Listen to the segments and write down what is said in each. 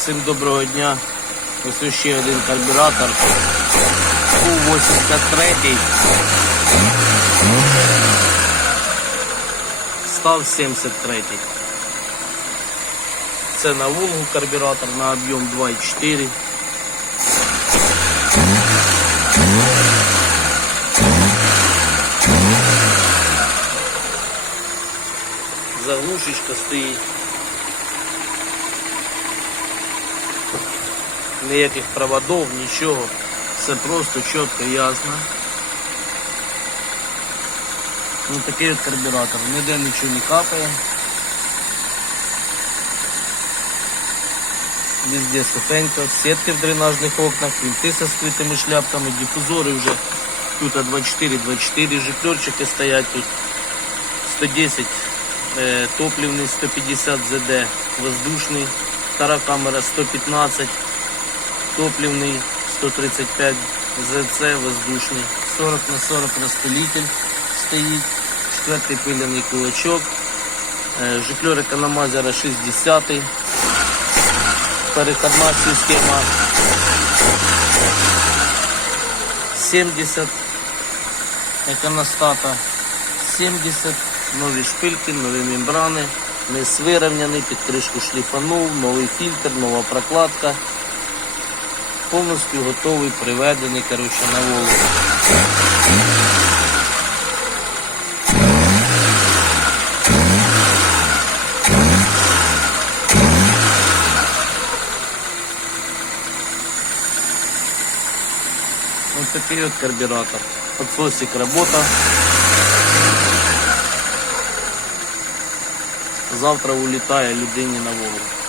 Всім доброго дня. Ось ще один карбюратор. У-83. Став 73. Це на Волгу карбюратор на об'єм 2,4. Заглушечка стоїть. Ніяких проводов, нічого. Все просто, чітко, ясно. Ну такий от карбюратор. Ніде нічого не капає. Везде сухенько, сетки в дренажних окнах, винти со скритими шляпками, дифузори вже тут 24-24, жиклерчики стоять тут 110 е, топливний 150 ЗД, воздушний, втора камера 115, топливний 135 ЗЦ, воздушний, 40 на 40 розпилитель стоїть, четвертий пиляний кулачок, е, жиклер економазера 60 переходна система. 70 іконостата 70 нові шпильки, нові мембрани, низ вирівняний, під кришку шліфанув, новий фільтр, нова прокладка. Повністю готовий, приведений коротше, на Волгу. Вот такой вот карбюратор. Подсосик работа. Завтра улітає людині на Волгу.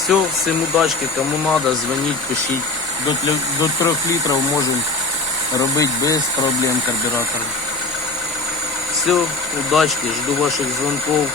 Все, всем удачки, кому надо, дзвоніть, пишіть. До, до 3 літрів можемо робити без проблем карбюратор. Все, удачки, жду ваших дзвонків.